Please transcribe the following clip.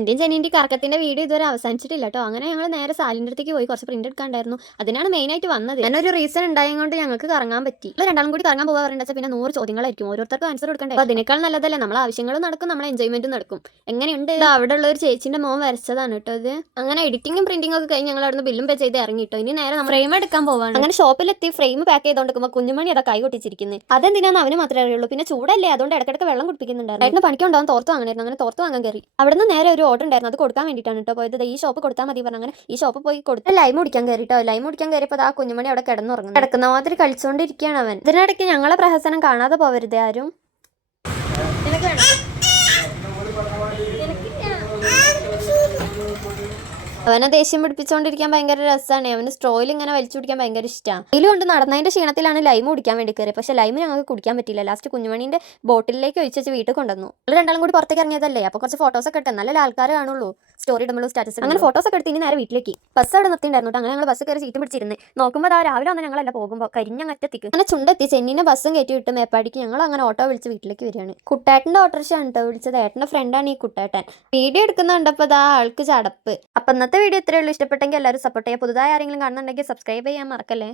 Indian ജനീൻ്റെ കറക്കത്തിന്റെ video ഇതുവരെ അവസാനിച്ചിട്ടില്ല കേട്ടോ. അങ്ങനെ ഞങ്ങൾ നേരെ സാലിൻ്റെ അടുത്തേക്ക് പോയി കുറച്ച് പ്രിന്റ് എടുക്കാണ്ടായിരുന്നു. അതിനാണ് മെയിനായിട്ട് വന്നത്. ഞാനൊരു റീസൺ ഉണ്ടായതുകൊണ്ട് ഞങ്ങൾക്ക് കറങ്ങാൻ പറ്റി. രണ്ടാളും കൂടി കറങ്ങാൻ പോകാൻ പറഞ്ഞാൽ പിന്നെ 100 ചോദ്യങ്ങളായിരിക്കും, ഓരോരുത്തർക്ക് ആൻസർ കൊടുക്കണ്ടേ. അപ്പോൾ അതിനേക്കാൾ നല്ലതല്ലേ, നമ്മളെ ആവശ്യങ്ങളും നടക്കും, നമ്മളെ എൻജോയ്മെന്റും നടക്കും. എങ്ങനെയുണ്ട്? അവിടെ ഉള്ള ഒരു ചേച്ചിന്റെ മോൻ വരച്ചതാണ് കേട്ടോ ഇത്. അങ്ങനെ എഡിറ്റിംഗും പ്രിന്റിംഗും ഒക്കെ കഴിഞ്ഞ് ഞങ്ങൾ അവിടുന്ന് ബില്ലും പേ ചെയ്ത് ഇറങ്ങിട്ടോ. ഇനി നേരെ ഫ്രെയിം എടുക്കാൻ പോവാണ്. അങ്ങനെ ഷോപ്പിലെത്തി ഫ്രെയിം പാക്ക് ചെയ്തോണ്ടിരിക്കുമ്പോൾ കുഞ്ഞുമണി അതാ കൈ കൊട്ടിച്ചിരിക്കുന്നത്. അതെന്തിനാന്ന് അവന് മാത്രമേ അറിയുള്ളൂ. പിന്നെ ചൂടല്ലേ, അതുകൊണ്ട് ഇടയ്ക്കിടയ്ക്ക് വെള്ളം കുടിപ്പിക്കുന്നുണ്ടായിരുന്നു. ഏട്ടന് പണിക്കുണ്ടാവും തോർത്ത് വാങ്ങണമായിരുന്നു. അങ്ങനെ തോർത്ത് വാങ്ങാൻ കയറി. അവിടുന്ന് നേരെ ഒരു ഓർഡർ ഉണ്ടായിരുന്നു, അത് കൊടുക്കാൻ വേണ്ടിയിട്ടാണ് കേട്ടോ പോയത്. ഈ ഷോപ്പ് കൊടുത്താൽ മതി പറഞ്ഞു. അങ്ങനെ ഈ ഷോപ്പ് പോയി കൊടുത്ത് ലൈം കുടിക്കാൻ കയറിട്ടോ. ലൈം കുടിക്കാൻ കയറിയപ്പോൾ ആ കുഞ്ഞുമണി അവിടെ കിടന്നുറങ്ങുന്നു. കിടക്കുന്ന മാതിരി കളിച്ചുകൊണ്ടിരിക്കുകയാണ് അവൻ. ഇതിനിടയ്ക്ക് ഞങ്ങളെ പ്രഹസനം കാണാതെ പോവരുത് ആരും. അവനെ ദേഷ്യം പിടിപ്പിച്ചുകൊണ്ടിരിക്കാൻ ഭയങ്കര രസമാണ്. അവന് സ്ട്രോയിൽ ഇങ്ങനെ വലിച്ചു കുടിക്കാൻ ഭയങ്കര ഇഷ്ടമാണ്. ഇതിലുകൊണ്ട് നടന്നതിന്റെ ക്ഷീണത്തിലാണ് ലൈം കുടിക്കാൻ വേണ്ടി കയറി. പക്ഷെ ലൈം ഞങ്ങൾക്ക് കുടിക്കാൻ പറ്റില്ല. ലാസ്റ്റ് കുഞ്ഞുമണീന്റെ ബോട്ടിലേക്ക് ഒഴിച്ച് വെച്ച് വീട്ടിൽ കൊണ്ടുവന്നു. നമ്മൾ രണ്ടാളും കൂടി പുറത്തേക്ക് ഇറങ്ങിയതല്ലേ, അപ്പോൾ കുറച്ച് ഫോട്ടോസ് ഒക്കെ ഇട്ട് നല്ല ആൾക്കാർ കാണുള്ളൂ സ്റ്റോറി ഇടുമ്പോൾ സ്റ്റാറ്റസ്. അങ്ങനെ ഫോട്ടോസ് ഒക്കെ എടുത്ത് ഇനി നേരെ വീട്ടിലേക്ക്. ബസ് അവിടെ നിർത്തിണ്ടായിരുന്നു. അങ്ങനെ ഞങ്ങൾ ബസ് കയറി സീറ്റും പിടിച്ചിരുന്ന് നോക്കുമ്പോൾ രാവിലെ വന്ന് ഞങ്ങളല്ല പോകുമ്പോൾ കരിഞ്ഞങ്ങറ്റെത്തിക്കും. അങ്ങനെ ചുണ്ടെത്തി ചെന്നീനെ ബസ്സും കയറ്റി വിട്ട് മേപ്പാടിക്ക് ഞങ്ങൾ അങ്ങനെ ഓട്ടോ വിളിച്ച് വീട്ടിലേക്ക് വരികയാണ്. കുട്ടേട്ടൻ്റെ ഓട്ടോറിക്ഷയാണ് കേട്ടോ വിളിച്ചത്. ഏട്ടൻ്റെ ഫ്രണ്ടാണ് ഈ കുട്ടേട്ടൻ. വീഡിയോ എടുക്കുന്ന കണ്ടപ്പോൾ ആൾക്ക് ചടപ്പ്. അപ്പം ഇന്നത്തെ വീഡിയോ ഇത്രയേ ഉള്ളൂ. ഇഷ്ടപ്പെട്ടെങ്കിൽ എല്ലാവരും സപ്പോർട്ട് ചെയ്യുക. പുതുതായി ആരെങ്കിലും കാണുന്നുണ്ടെങ്കിൽ സബ്സ്ക്രൈബ് ചെയ്യാൻ മറക്കല്ലേ.